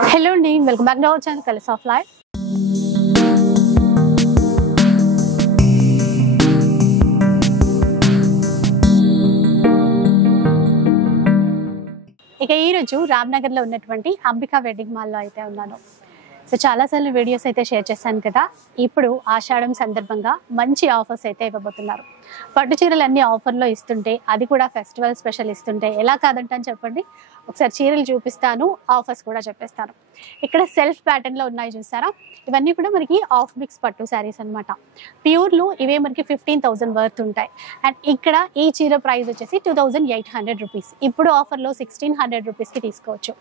Hello అండి, welcome back to our channel colours of life. ఇక ఈరోజు రామ్నగర్లో ఉన్నటువంటి అంబికా వెడ్డింగ్ మాల్లో అయితే ఉన్నాను. సో చాలాసార్లు వీడియోస్ అయితే షేర్ చేశాను కదా. ఇప్పుడు ఆషాఢం సందర్భంగా మంచి ఆఫర్స్ అయితే ఇవ్వబోతున్నారు. పట్టు చీరలు అన్ని ఆఫర్లో ఇస్తుంటే, అది కూడా ఫెస్టివల్ స్పెషల్ ఇస్తుంటే ఎలా కాదంటాను చెప్పండి. ఒకసారి చీరలు చూపిస్తాను, ఆఫర్స్ కూడా చెప్పేస్తాను. ఇక్కడ సెల్ఫ్ ప్యాటర్న్లో ఉన్నాయి చూసారా, ఇవన్నీ కూడా మనకి ఆఫ్ మిక్స్ పట్టు శారీస్ అనమాట. ప్యూర్లో ఇవే మనకి 15,000 వర్త్ ఉంటాయి. అండ్ ఇక్కడ ఈ చీర ప్రైస్ వచ్చేసి 2,800 రూపీస్. ఇప్పుడు ఆఫర్లో 1,600 రూపీస్కి తీసుకోవచ్చు.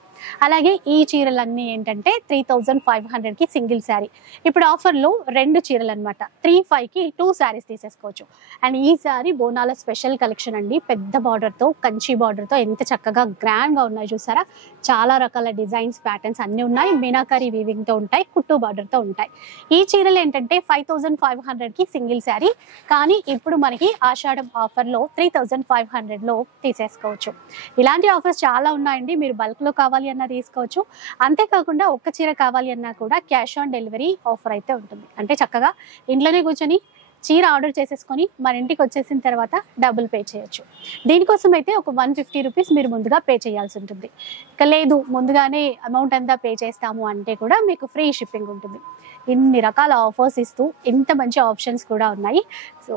అలాగే ఈ చీరలన్నీ ఏంటంటే 3,500కి సింగిల్ శారీ. ఇప్పుడు ఆఫర్లో 2 చీరలు అనమాట. 3,500కి 2 శారీస్ తీసేసుకోవచ్చు. అండ్ ఈ శారీ బోనాల స్పెషల్ కలెక్షన్ అండి. పెద్ద బార్డర్తో, కంచి బార్డర్తో ఎంత చక్కగా గ్రాండ్గా ఉన్నాయి చూసారా. చాలా రకాల డిజైన్స్, ప్యాటర్న్స్ అన్నీ ఉన్నాయి. మీనాకారి వీవింగ్తో ఉంటాయి, కుట్టు బార్డర్తో ఉంటాయి. ఈ చీరలు ఏంటంటే 5,500కి సింగిల్ శారీ. కానీ ఇప్పుడు మనకి ఆషాఢం ఆఫర్లో 3,500లో తీసేసుకోవచ్చు. ఇలాంటి ఆఫర్స్ చాలా ఉన్నాయండి. మీరు బల్క్లో కావాలి అన్నా తీసుకోవచ్చు. అంతేకాకుండా ఒక్క చీర కావాలి అన్నా కూడా క్యాష్ ఆన్ డెలివరీ ఆఫర్ అయితే ఉంటుంది. అంటే చక్కగా ఇంట్లోనే కూర్చొని చీర ఆర్డర్ చేసేసుకొని మన ఇంటికి వచ్చేసిన తర్వాత డబ్బులు పే చేయొచ్చు. దీనికోసం అయితే ఒక 150 రూపీస్ మీరు ముందుగా పే చేయాల్సి ఉంటుంది. ఇక లేదు ముందుగానే అమౌంట్ అంతా పే చేస్తాము అంటే కూడా మీకు ఫ్రీ షిప్పింగ్ ఉంటుంది. ఇన్ని రకాల ఆఫర్స్ ఇస్తూ ఇంత మంచి ఆప్షన్స్ కూడా ఉన్నాయి. సో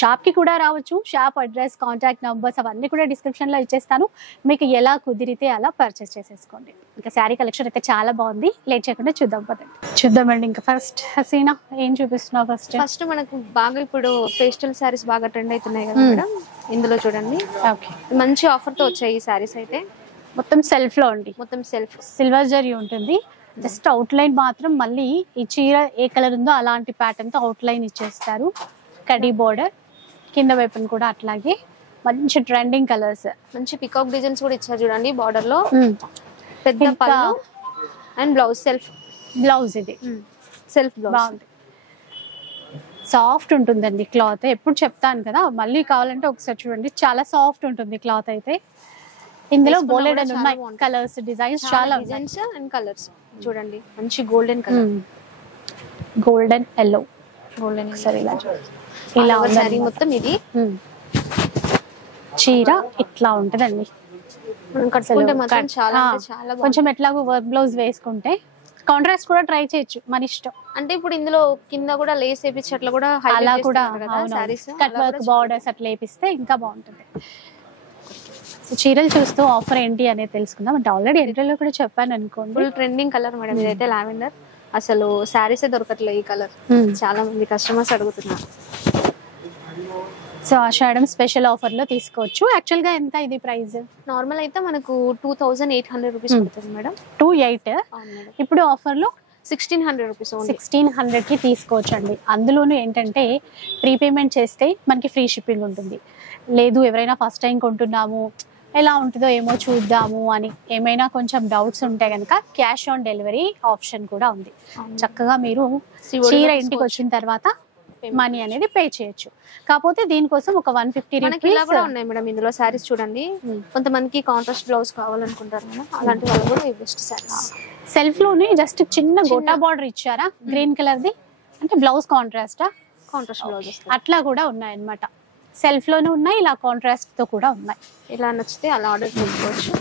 షాప్కి కూడా రావచ్చు. షాప్ అడ్రస్, కాంటాక్ట్ నెంబర్స్ అవన్నీ కూడా డిస్క్రిప్షన్లో ఇచ్చేస్తాను. మీకు ఎలా కుదిరితే అలా పర్చేస్ చేసేసుకోండి. ఇంకా శారీ కలెక్షన్ అయితే చాలా బాగుంది. లేట్ చేయకుండా చూద్దాం పదండి. చూద్దామండి. ఇంకా ఫస్ట్ హసీనా ఏం చూపిస్తున్నావు? ఫస్ట్ మనకు బాగా ఇప్పుడు పేస్టల్ శారీస్ బాగా ట్రెండ్ అవుతున్నాయి కదా మేడం. ఇందులో చూడండి, ఓకే, మంచి ఆఫర్ తో వచ్చాయి ఈ శారీస్ అయితే. మొత్తం సెల్ఫ్ లో అండి. మొత్తం సెల్ఫ్ సిల్వర్ జరీ ఉంటుంది. జస్ట్ అవుట్ లైన్ మాత్రం మళ్ళీ ఈ చీర ఏ కలర్ ఉందో అలాంటి ప్యాటర్న్ తో అవుట్ లైన్ ఇచ్చేస్తారు. కడీ బోర్డర్, కింద వైపున కూడా అట్లాగే మంచి ట్రెండింగ్ కలర్స్, మంచి పికాక్ డిజైన్స్ కూడా ఇచ్చారు చూడండి. బార్డర్ లో పెద్ద పళ్ళు అండ్ బ్లౌజ్ సెల్ఫ్ బ్లౌజ్. ఇది సెల్ఫ్ బ్లౌజ్ బాగుంది. సాఫ్ట్ ఉంటుందండి క్లాత్. ఎప్పుడు చెప్తాను కదా, మళ్ళీ కావాలంటే ఒకసారి చూడండి. చాలా సాఫ్ట్ ఉంటుంది క్లాత్ అయితే. ఇందులో బోలెడ్ అని ఉన్నాయి కలర్స్, డిజైన్స్, చాలా డిజైన్స్ అండ్ కలర్స్ చూడండి. మంచి golden colour, golden yellow, golden సరే ఇలా ఇలా శారీ మొత్తం. ఇది చీర ఇట్లా ఉంటదండి. మనం కట్టుకుంటే మాత్రం చాలా చాలా కొంచెం ఎట్లాగో వర్క్ బ్లౌజ్ వేసుకుంటే కాంట్రాస్ట్ కూడా ట్రై చేయొచ్చు, మన ఇష్టం. అంటే ఇప్పుడు ఇందులో కింద కూడా లేస్ వేపించి అట్లా కూడా అలా కూడా సారీస్ కట్ వర్క్ బార్డర్స్ అట్లా వేపిస్తే ఇంకా బాగుంటుంది. సో చీరలు చూస్తూ ఆఫర్ ఏంటి అనేది తెలుసుకుందాం. అంటే ఆల్రెడీ ఎంట్రీలో కూడా చెప్పాను అనుకోండి. ఫుల్ ట్రెండింగ్ కలర్ మేడం ఇదైతే. లావెండర్ అసలు శారీస్ దొరకట్లేదు ఈ కలర్. చాలా మంది కస్టమర్స్ అడుగుతున్నారు. సో ఆషాఢం స్పెషల్ ఆఫర్ లో తీసుకోవచ్చు. యాక్చువల్ గా ఎంత ఇది ప్రైస్? నార్మల్ అయితే మనకు 2,800 రూపీస్ పడుతుంది మేడం. 2,800. ఇప్పుడు ఆఫర్ లో 1,600 రూపీస్. 1,600కి తీసుకోవచ్చు అండి. అందులోనూ ఏంటంటే ప్రీపేమెంట్ చేస్తే మనకి ఫ్రీ షిప్పింగ్ ఉంటుంది. లేదు ఎవరైనా ఫస్ట్ టైం కొంటున్నాము, ఎలా ఉంటుందో ఏమో చూద్దాము అని ఏమైనా కొంచెం డౌట్స్ ఉంటే కనుక క్యాష్ ఆన్ డెలివరీ ఆప్షన్ కూడా ఉంది. చక్కగా మీరు చీర ఇంటికి వచ్చిన తర్వాత మనీ అనేది పే చేయొచ్చు. కాకపోతే దీనికోసం ఒక 150 రూపీస్ కూడా ఉన్నాయి మేడం ఇందులో శారీస్ చూడండి. కొంతమందికి కాంట్రాస్ట్ బ్లౌజ్ కావాలనుకుంటారు మేడం, అలాంటి వాళ్ళు కూడా బెస్ట్ శారీస్. సెల్ఫ్ లోనే జస్ట్ చిన్న గోటా బార్డర్ ఇచ్చారా గ్రీన్ కలర్ ది, అంటే బ్లౌజ్ కాంట్రాస్టా? కాంట్రాస్ట్ బ్లౌజ్ అట్లా కూడా ఉన్నాయన్నమాట. సెల్ఫ్ లోనే ఉన్నాయి, ఇలా కాంట్రాస్ట్ తో కూడా ఉన్నాయి. ఇలా నచ్చితే అలా ఆర్డర్ చేసుకోవచ్చు.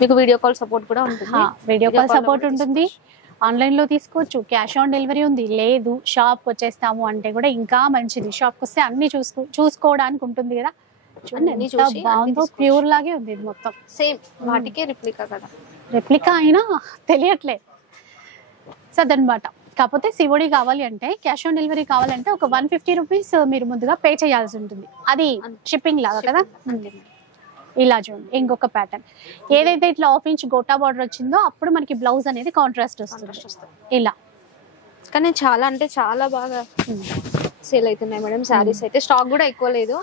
మీకు వీడియో కాల్ సపోర్ట్ కూడా ఉంటుంది. వీడియో కాల్ సపోర్ట్ ఉంటుంది. ఆన్లైన్ లో తీసుకోవచ్చు, క్యాష్ ఆన్ డెలివరీ ఉంది. లేదు షాప్ వచ్చేస్తాము అంటే కూడా ఇంకా మంచిది. షాప్కి వస్తే అన్ని చూసుకోవడానికి ఉంటుంది కదా. బాగుందో, ప్యూర్ లాగే ఉంది ఇది మొత్తం. సేమ్ వాటికే రిప్లికా కదా. రెప్లికా అయినా తెలియట్లేదు. సో అదనమాట. కాకపోతే సివోడి కావాలి అంటే, క్యాష్ ఆన్ డెలివరీ కావాలంటే ఒక 150 రూపీస్ మీరు ముందుగా పే చేయాల్సి ఉంటుంది. అది షిప్పింగ్ లాగా కదా. ఇలా చూడండి ఇంకొక ప్యాటర్న్. ఏదైతే ఇట్లా హాఫ్ ఇంచ్ గోటా బార్డర్ వచ్చిందో అప్పుడు మనకి బ్లౌజ్ అనేది కాంట్రాస్ట్ వస్తుంది ఇలా. కానీ చాలా అంటే చాలా బాగా సేల్ అవుతున్నాయి మేడం శారీస్ అయితే. స్టాక్ కూడా ఎక్కువ లేదు.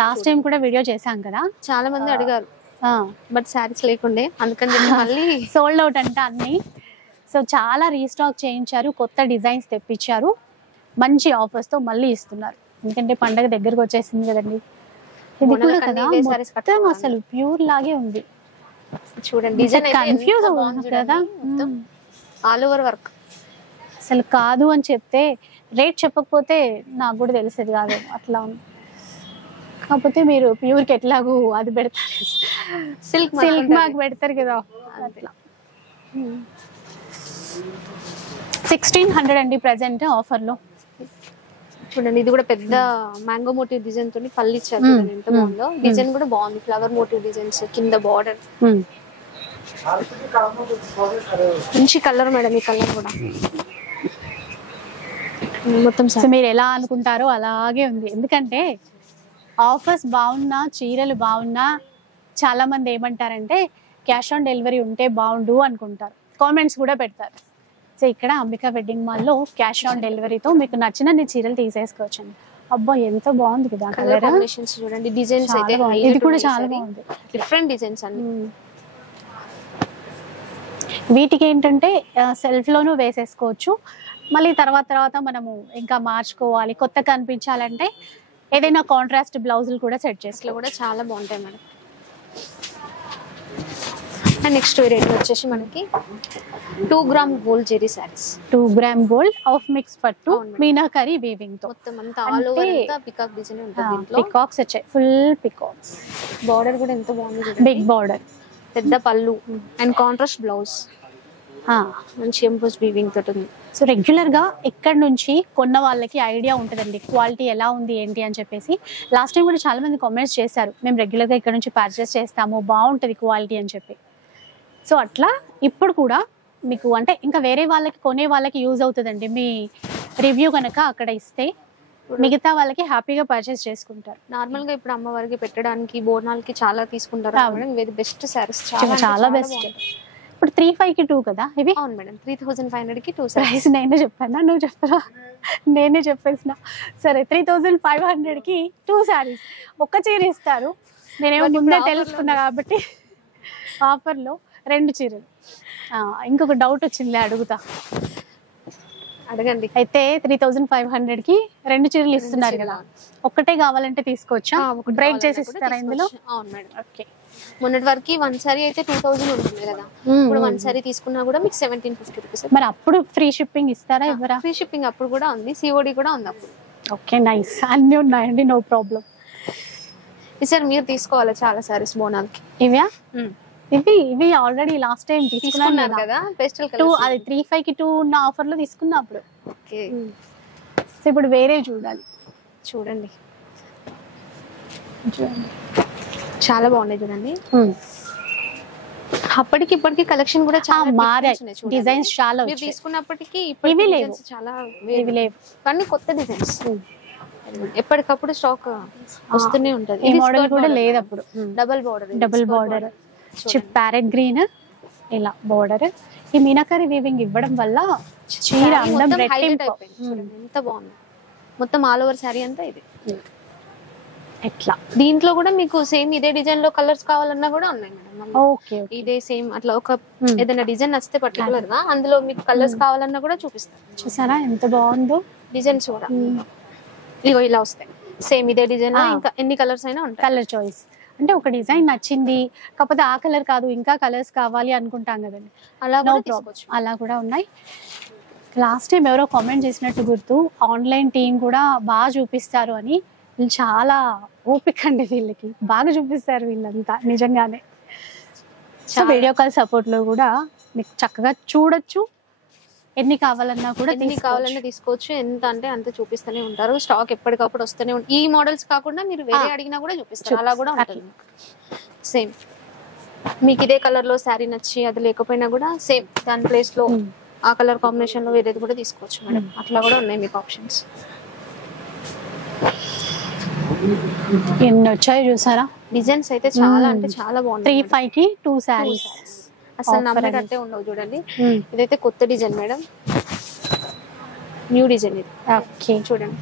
లాస్ట్ టైం కూడా వీడియో చేశాం కదా, చాలా మంది అడిగారు బట్ శారీస్ లేకుండే, అందుకని మళ్ళీ సోల్డ్ అవుట్ అంట అన్ని. సో చాలా రీస్టాక్ చేయించారు, కొత్త డిజైన్స్ తెప్పించారు, మంచి ఆఫర్స్ తో మళ్ళీ ఇస్తున్నారు. ఎందుకంటే పండగ దగ్గరకు వచ్చేసింది కదండి. ఇది కూడా కదా మొత్తం అసలు ప్యూర్ లాగే ఉంది. చూడండి డిజైన్ కన్ఫ్యూజ్ కదా, ఆల్ ఓవర్ వర్క్. అసలు కాదు అని చెప్తే రేట్ చెప్పకపోతే నాకు కూడా తెలిసేది కాదు, అట్లా ఉంది. కాకపోతే మీరు ప్యూర్కి ఎట్లాగూ అది పెడతారు, సిల్క్ మార్క్ పెడతారు కదా అట్లా. 1600 అండి ప్రెసెంట్ ఆఫర్ లో. చూడండి ఇది కూడా పెద్ద మ్యాంగో మోటివ్ డిజైన్ తోని పళ్ళు ఇచ్చారు, ఎంత బాగుందో. డిజైన్ కూడా బాగుంది, ఫ్లవర్ మోటివ్ డిజైన్స్, కింద బార్డర్. మంచి కలర్ మేడం, ఈ కలర్ కూడా మొత్తం మీరు ఎలా అనుకుంటారో అలాగే ఉంది. ఎందుకంటే ఆఫర్స్ బాగున్నా, చీరలు బాగున్నా చాలా మంది ఏమంటారంటే క్యాష్ ఆన్ డెలివరీ ఉంటే బాగుండు అనుకుంటారు, కామెంట్స్ కూడా పెడతారు. సో ఇక్కడ అంబికా వెడ్డింగ్ మాల్లో క్యాష్ ఆన్ డెలివరీతో మీకు నచ్చిన చీరలు తీసేసుకోవచ్చండి. అబ్బా ఎంత బాగుంది కదా కలర్ కాంబినేషన్స్, చూడండి డిజైన్స్ అయితే ఇది కూడా చాలా బాగుంది, డిఫరెంట్ డిజైన్స్ అన్ని. వీటికి ఏంటంటే సెల్ఫ్ లోనూ వేసేసుకోవచ్చు, మళ్ళీ తర్వాత మనము ఇంకా మార్చుకోవాలి, కొత్త కనిపించాలంటే ఏదైనా కాంట్రాస్ట్ బ్లౌజులు కూడా సెట్ చేసి కూడా చాలా బాగుంటాయి మేడం. అండ్ నెక్స్ట్ వెరైటీ వచ్చేసి మనకి 2 gram gold zari saris. 2 gram gold of mix పట్టు మీనాకరీ వీవింగ్ తో మొత్తం అంతా ఆల్ ఓవర్ అంతా పికాక్ డిజైన్ ఉంటుంది. దీంట్లో పికాక్స్ వచ్చాయి, ఫుల్ పికాక్స్. బార్డర్ కూడా ఎంత బాగుంది, బిగ్ బార్డర్, పెద్ద పళ్ళు అండ్ కాంట్రాస్ట్ బ్లౌజ్, మంచి ఎంబోస్ వీవింగ్ తోటి ఉంది. సో రెగ్యులర్ గా ఇక్కడ నుంచి కొన్న వాళ్ళకి ఐడియా ఉంటుందండి క్వాలిటీ ఎలా ఉంది ఏంటి అని చెప్పేసి. లాస్ట్ టైం కూడా చాలా మంది కామెంట్స్ చేశారు, మేము రెగ్యులర్ గా ఇక్కడ నుంచి పర్చేస్ చేస్తాము, బాగుంటుంది క్వాలిటీ అని చెప్పి. సో అట్లా ఇప్పుడు కూడా మీకు అంటే ఇంకా వేరే వాళ్ళకి కొనే వాళ్ళకి యూజ్ అవుతుందండి మీ రివ్యూ కనుక అక్కడ ఇస్తే, మిగతా వాళ్ళకి హ్యాపీగా పర్చేస్ చేసుకుంటారు. నార్మల్ గా ఇప్పుడు అమ్మవారికి పెట్టడానికి బోనాలకి చాలా తీసుకుంటారు మేడం. ఇది బెస్ట్ సారీస్, చాలా బెస్ట్. ఇప్పుడు 3,500 కి 2 కదా ఇవి? అవును మేడం, 3,500 కి 2 ప్రైస్ నేనే చెప్పానా నువ్వు చెప్పరా? నేనే చెప్పేసిన. సరే 3,500 కి 2 సారీస్, ఒక్క చీర ఇస్తారు. నేనేమో ముందే తెలుసుకున్నా కాబట్టి ఆఫర్లో 2 చీరలు. ఇంకొక డౌట్ వచ్చింది, అడుగుతా, అడగండి. అయితే 3,500 కి 2 చీరలు ఇస్తున్నారు కదా, ఒక్కటే కావాలంటే తీసుకోవచ్చా? బ్రేక్ చేసి ఇస్తారా ఇందులో? అవును మేడం. ఓకే, మొన్నటి వరకు 1 సారీ అయితే 2,000 ఉంటుంది కదా, ఇప్పుడు 1 సారీ తీసుకున్నా కూడా మీకు 1,750 రూపీస్. మరి అప్పుడు ఫ్రీ షిప్పింగ్ ఇస్తారా ఇవ్వరా? ఫ్రీ షిప్పింగ్ అప్పుడు కూడా ఉంది, సిఓడి కూడా ఉంది అప్పుడు. ఓకే నైస్, అన్నీ ఉన్నాయండి, నో ప్రాబ్లం. ఈసారి మీరు తీసుకోవాలి చాలా సారీస్ బోనాలకి. ఇవ్యా? ఇవి ఆల్రెడీ లాస్ట్ టైం తీసుకున్నాను కదా, పేస్టల్ కలర్. అది 3,500 కి 2 ఉన్న ఆఫర్ లో తీసుకున్నా అప్పుడు. ఓకే, సో ఇప్పుడు వేరే చూడాలి. చూడండి చాలా బాగున్నాయి చూడండి. అప్పటికి ఇప్పటికి కలెక్షన్ కూడా చాలా మారాయి, డిజైన్స్ చాలా మీరు తీసుకున్నప్పటికీ ఇవి లేవు, చాలా ఇవి లేవు కానీ కొత్త డిజైన్స్ ఎప్పటికప్పుడు స్టాక్ వస్తూనే ఉంటది. ఈ మోడల్ కూడా లేదు అప్పుడు. Double border chip parrot green ఇలా బార్డర్. ఈ మీనాకరీ వీవింగ్ ఇవ్వడం వల్ల చీర అందం రెట్టింపు. ఎంత బాగుంది, మొత్తం ఆల్ ఓవర్ సారీ అంతా ఇది. ఎట్లా దీంట్లో కూడా మీకు సేమ్ ఇదే డిజైన్ లో కలర్స్ కావాలన్నా కూడా ఉన్నాయి మేడం. ఓకే, ఇదే సేమ్ అట్లా ఒక ఏదైనా డిజైన్ నచ్చితే పర్టికులర్ గా అందులో మీకు కలర్స్ కావాలన్నా కూడా చూపిస్తాను. చూసారా ఎంత బాగుందో డిజైన్స్ కూడా ఇగో ఇలా వస్తాయి, సేమ్ ఇదే డిజైన్ లో ఇంకా ఎన్ని కలర్స్ అయినా ఉంటాయి. కలర్ చాయిస్ అంటే ఒక డిజైన్ నచ్చింది, కాకపోతే ఆ కలర్ కాదు ఇంకా కలర్స్ కావాలి అనుకుంటాం కదండి, అలా కూడా ఉన్నాయి. లాస్ట్ టైం ఎవరో కామెంట్ చేసినట్టు గుర్తు, ఆన్లైన్ టీం కూడా బాగా చూపిస్తారు అని. వీళ్ళు చాలా ఓపిక అండి, వీళ్ళకి బాగా చూపిస్తారు వీళ్ళంతా నిజంగానే. సో వీడియో కాల్ సపోర్ట్ లో కూడా మీకు చక్కగా చూడొచ్చు, ఎన్ని కావాలన్నా కూడా తీసుకోవచ్చు. ఎంత అంటే అంత చూపిస్తూనే ఉంటారు, స్టాక్ ఎప్పటికప్పుడు వస్తూనే ఉంటుంది. ఈ మోడల్స్ కాకుండా మీరు వేరే అడిగినా కూడా చూపిస్తారు, అలా కూడా ఉంటుంది. సేమ్ మీకు ఇదే కలర్ లో శారీ నచ్చి అది లేకపోయినా కూడా సేమ్ దాని ప్లేస్ లో ఆ కలర్ కాంబినేషన్ లో వేరేది కూడా తీసుకోవచ్చు మేడం. అట్లా కూడా ఉన్నాయి మీకు ఆప్షన్స్. ఎన్ని వచ్చాయో చూసారా, డిజైన్స్ అయితే చాలా అంటే చాలా బాగుంది. 3,500 కి 2 సారీస్ అసలు నమ్మేటట్టే ఉండవు చూడండి. ఇదైతే కొత్త డిజైన్ మేడం, న్యూ డిజైన్ ఇది. ఓకే చూడండి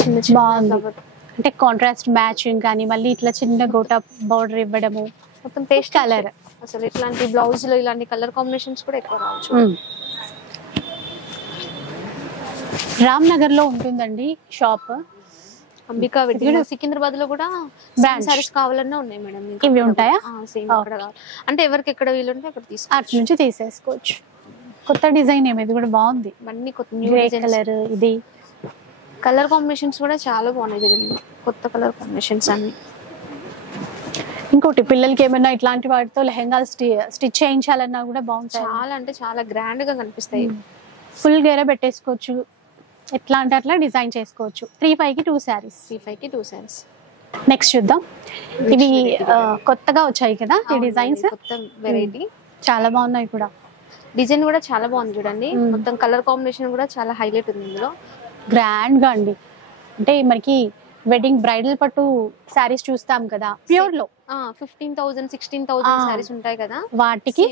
చిన్న చిన్న అంటే కాంట్రాస్ట్ మ్యాచింగ్ కానీ మళ్ళీ ఇట్లా చిన్న గోటా బార్డర్ ఇవ్వడము, మొత్తం పేస్ట్ కలర్. అసలు ఇట్లాంటి బ్లౌజ్ లో ఇలాంటి కలర్ కాంబినేషన్స్ కూడా ఎక్కువ రావచ్చు. రామ్ నగర్ లో ఉంటుందండి షాప్. అంబికా వెడ్డింగ్ సికింద్రాబాద్ లో కూడా సారీస్ కావాలన్నా ఉన్నాయి మేడం. ఇవి ఉంటాయా? సేమ్ అక్కడ కావాలి అంటే ఎవరికి ఎక్కడ వీలుంటే అక్కడ అటు నుంచి తీసేసుకోవచ్చు. కొత్త డిజైన్ ఏమి, ఇది కూడా బాగుంది. అన్ని కొత్త గ్రే కలర్, ఇది కలర్ కాంబినేషన్స్ కూడా చాలా బాగున్నాయి చూడండి, కొత్త కలర్ కాంబినేషన్స్ అన్ని. ఇంకోటి పిల్లలకి ఏమైనా ఇట్లాంటి వాటితో లెహంగాలు స్టిచ్ చేయించాలన్నా కూడా బాగుంటాయి. చాలా అంటే చాలా గ్రాండ్ గా కనిపిస్తాయి. ఫుల్ గేర పెట్టేసుకోవచ్చు, ఎట్లా అంటే అట్లా డిజైన్ చేసుకోవచ్చు. 3,500 కి 2 సారీస్. 3,500 కి 2 సారీస్. నెక్స్ట్ చూద్దాం. ఇవి కొత్తగా వచ్చాయి కదా ఈ డిజైన్స్, కొత్త వెరైటీ, చాలా బాగున్నాయి కూడా. డిజైన్ కూడా చాలా బాగుంది చూడండి, మొత్తం కలర్ కాంబినేషన్ కూడా చాలా హైలైట్ ఉంది ఇందులో. గ్రాండ్ గా అండి, అంటే మనకి వెడ్డింగ్ బ్రైడల్ పట్టు సారీస్ చూస్తాం కదా ప్యూర్ లో 15,000 16,000 సారీస్ ఉంటాయి కదా, వాటికి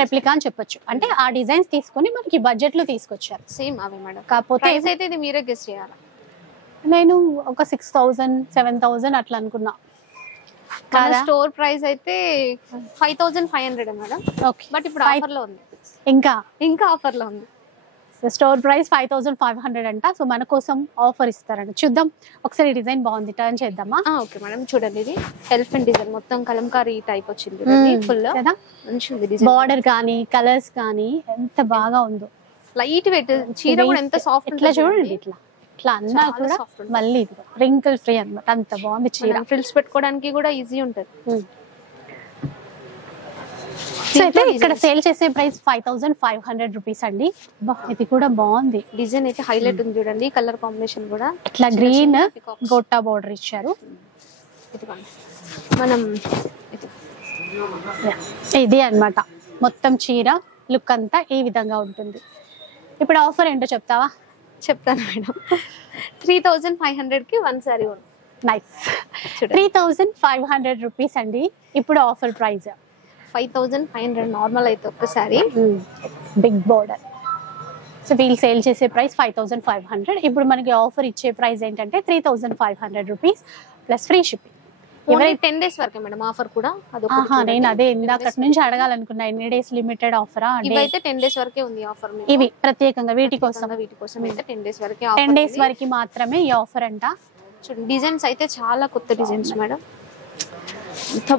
రెప్లికా అని చెప్పొచ్చు. అంటే ఆ డిజైన్స్ తీసుకొని మనకి బడ్జెట్ లో తీసుకొచ్చారు. సేమ్ అవే మేడం. కాకపోతే అయితే ఇది మీరే గెస్ చేయాలి. నేను ఒక 6,000 7,000 అట్లా అనుకున్నా. స్టోర్ ప్రైస్ అయితే 5,500 మేడం. ఓకే, బట్ ఇప్పుడు ఆఫర్ లో ఉంది, ఇంకా ఆఫర్ లో ఉంది. స్టోర్ ప్రైస్ 5,500 అంట. సో మన కోసం ఆఫర్ ఇస్తారంట. చూద్దాం ఒకసారి. డిజైన్ బాగుంది, టర్న్ చేద్దామా? ఓకే మేడం, చూడండి ఇది ఎలిఫెంట్ డిజైన్, మొత్తం కలంకారీ టైప్ వచ్చింది ఫుల్ కదా, మంచిది డిజైన్. బార్డర్ కానీ కలర్స్ కానీ ఎంత బాగా ఉందో. లైట్ వెయిట్ చీర కూడా ఎంత సాఫ్ట్. ఇట్లా చూడండి, ఇట్లా ఇట్లా అన్నా కూడా మళ్ళీ ఇది రింకిల్ ఫ్రీ అన్నమాట. అంత బాగుంది చీర. ఫ్రిల్స్ పెట్టుకోవడానికి కూడా ఈజీ ఉంటుంది. సో అయితే ఇక్కడ సేల్ చేసే ప్రైస్ 5,500 రూపీస్ అండి. ఇది కూడా బాగుంది, డిజైన్ అయితే హైలైట్ ఉంది చూడండి, కలర్ కాంబినేషన్ కూడా ఇట్లా గ్రీన్ గోటా బోర్డర్ ఇచ్చారు. మనం ఇది అన్నమాట మొత్తం చీర లుక్ అంతా ఈ విధంగా ఉంటుంది. ఇప్పుడు ఆఫర్ ఏంటో చెప్తావా? చెప్తాను మేడం. 3,500 కి 1 సారీ. నైస్. 3,500 రూపీస్ అండి ఇప్పుడు ఆఫర్ ప్రైస్. 5,500 నార్మల్ అయితే ఒక్కసారి బిగ్ బోర్డర్. సో వీళ్ళు సేల్ చేసే ప్రైస్ 5,500. ఇప్పుడు మనకి ఆఫర్ ఇచ్చే ప్రైస్ ఏంటంటే 3,500 రూపీస్ ప్లస్ ఫ్రీ షిప్పింగ్. ఎవరైతే 10 డేస్ వరకే మేడం ఆఫర్ కూడా. నేను అదే ఇందాక నుంచి అడగాలనుకున్నా, ఎన్ని డేస్ లిమిటెడ్ ఆఫరా? ఇవైతే 10 డేస్ వరకే ఉంది ఆఫర్. ఇవి ప్రత్యేకంగా వీటి కోసం అయితే 10 డేస్ వరకే. 10 డేస్ వరకు మాత్రమే ఈ ఆఫర్ అంట. చూడండి డిజైన్స్ అయితే చాలా కొత్త డిజైన్స్ మేడం.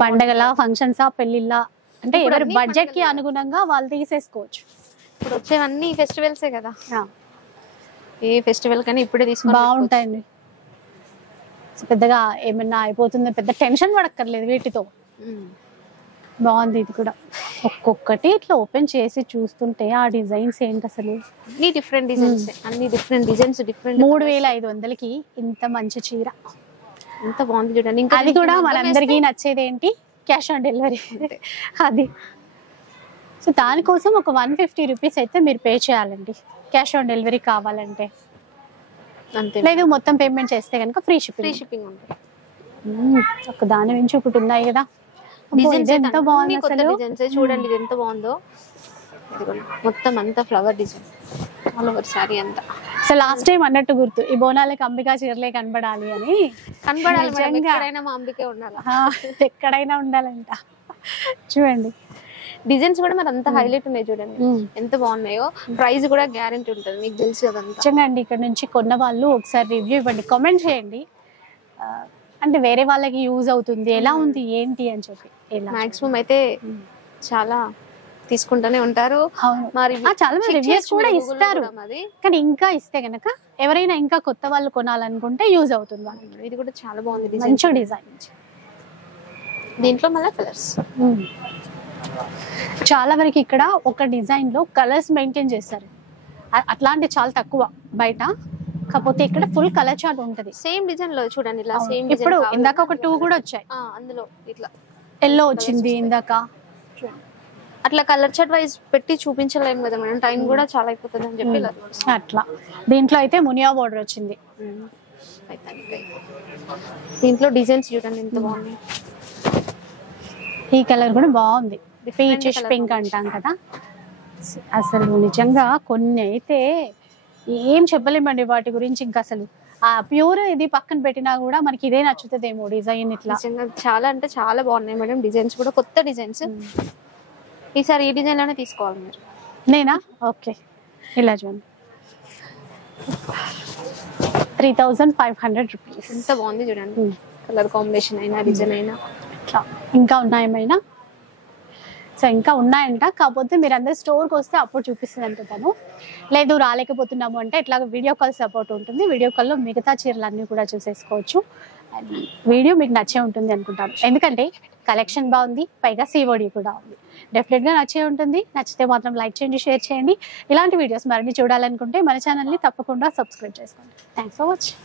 పండగల ఫంక్షన్స్ పెళ్లిళ్ళ అంటే ఎవరి బడ్జెట్ కి అనుగుణంగా వాళ్ళు తీసేసుకోవచ్చు. ఇప్పుడు వచ్చేవన్నీ ఫెస్టివల్సే కదా, ఏ ఫెస్టివల్ కానీ ఇప్పుడే తీసుకుని బాగుంటాయండి. పెద్దగా ఏమన్నా అయిపోతుంది, పెద్ద టెన్షన్ పడక్కర్లేదు వీటితో. బాగుంది ఇది కూడా. ఒక్కొక్కటి ఇట్లా ఓపెన్ చేసి చూస్తుంటే ఆ డిజైన్స్ ఏంటి అసలు, అన్ని డిఫరెంట్ డిజైన్స్, అన్ని డిఫరెంట్ డిజైన్స్, డిఫరెంట్. 3,500కి ఇంత మంచి చీర, ఎంత బాగుంది చూడండి. ఇంకా అది కూడా మనందరికీ నచ్చేది ఏంటి, క్యాష్ ఆన్ డెలివరీ. అది సో దానికోసం ఒక 150 రూపీస్ అయితే మీరు పే చేయాలండి క్యాష్ ఆన్ డెలివరీ కావాలంటే. అంతే, లేదు మొత్తం పేమెంట్ చేస్తే కనుక ఫ్రీ షిప్పింగ్ ఉంటుంది. ఒక దాని నుంచి ఒకటి ఉన్నాయి కదా, ఎంత బాగుంది అసలు. చూడండి ఇది ఎంత బాగుందో. మొత్తం అంతా flower design all over sorry అంతా. సో లాస్ట్ టైం అన్నట్టు గుర్తు, ఈ బోనాలకి అంబికా చీరలే కనబడాలి అని. కనబడాలి, ఎక్కడైనా మా అంబికే ఉండాలి, ఎక్కడైనా ఉండాలంట. చూడండి డిజైన్స్ కూడా మరి అంత హైలైట్ ఉన్నాయి చూడండి, ఎంత బాగున్నాయో. ప్రైస్ కూడా గ్యారెంటీ ఉంటుంది, మీకు తెలుసు అదంతా. నిజంగా అండి, ఇక్కడ నుంచి కొన్న వాళ్ళు ఒకసారి రివ్యూ ఇవ్వండి, కామెంట్ చేయండి. అంటే వేరే వాళ్ళకి యూజ్ అవుతుంది, ఎలా ఉంది ఏంటి అని చెప్పి. మాక్సిమం అయితే చాలా తీసుకుంటూనే ఉంటారు. చాలా మంది రివ్యూస్ కూడా ఇస్తారు, కానీ ఇంకా ఇస్తే గనక ఎవరైనా ఇంకా కొత్త వాళ్ళు కొనాలనుకుంటే యూజ్ అవుతుంది. ఇది కూడా చాలా బాగుంది, మంచి డిజైన్. దీంట్లో మళ్ళీ కలర్స్ చాలా వరకు ఇక్కడ ఒక డిజైన్ లో కలర్స్ మెయింటైన్ చేస్తారు, అట్లాంటి చాలా తక్కువ బయట. కాకపోతే ఇక్కడ ఫుల్ కలర్ చార్ట్ ఉంటది. సేమ్ డిజైన్ లో చూడండి ఇలా సేమ్. ఇప్పుడు ఇందాక ఒక 2 కూడా వచ్చాయి, అందులో ఇట్లా ఎల్లో వచ్చింది ఇందాక. అట్లా కలర్ చార్ట్ వైజ్ పెట్టి చూపించలేము కదా మేడం, టైం కూడా చాలా అయిపోతుంది అని చెప్పి అట్లా. దీంట్లో అయితే మునియా బోర్డర్ వచ్చింది. దీంట్లో డిజైన్స్ చూడండి ఎంత బాగుంది. ఈ కలర్ కూడా బాగుంది, పీచిష్ పింక్ అంటాం కదా. అసలు నిజంగా కొన్ని అయితే ఏం చెప్పలేమండి వాటి గురించి. ఇంకా అసలు ఆ ప్యూర్ ఇది పక్కన పెట్టినా కూడా మనకి ఇదే నచ్చుతుందేమో డిజైన్. ఇట్లా చాలా అంటే చాలా బాగున్నాయి మేడం, డిజైన్స్ కూడా కొత్త డిజైన్స్. ఈసారి ఈ డిజైన్ లోనే తీసుకోవాలి మీరు. నేనా? ఓకే, ఇలా చూడండి. 3,500 రూపీస్. ఎంత బాగుంది చూడండి, కలర్ కాంబినేషన్ అయినా డిజైన్ అయినా. ఇట్లా ఇంకా ఉన్నాయేమైనా? సో ఇంకా ఉన్నాయంట, కాకపోతే మీరు అందరు స్టోర్కి వస్తే అప్పుడు చూపిస్తుంది అనుకుంటాను. లేదు రాలేకపోతున్నాము అంటే ఇట్లా వీడియో కాల్ సపోర్ట్ ఉంటుంది. వీడియో కాల్లో మిగతా చీరలు అన్నీ కూడా చూసేసుకోవచ్చు. అండ్ వీడియో మీకు నచ్చే ఉంటుంది అనుకుంటాను, ఎందుకంటే కలెక్షన్ బాగుంది, పైగా COD కూడా ఉంది. డెఫినెట్గా నచ్చే ఉంటుంది. నచ్చితే మాత్రం లైక్ చేయండి, షేర్ చేయండి. ఇలాంటి వీడియోస్ మరిన్ని చూడాలనుకుంటే మన ఛానల్ని తప్పకుండా సబ్స్క్రైబ్ చేసుకోండి. Thanks for watching.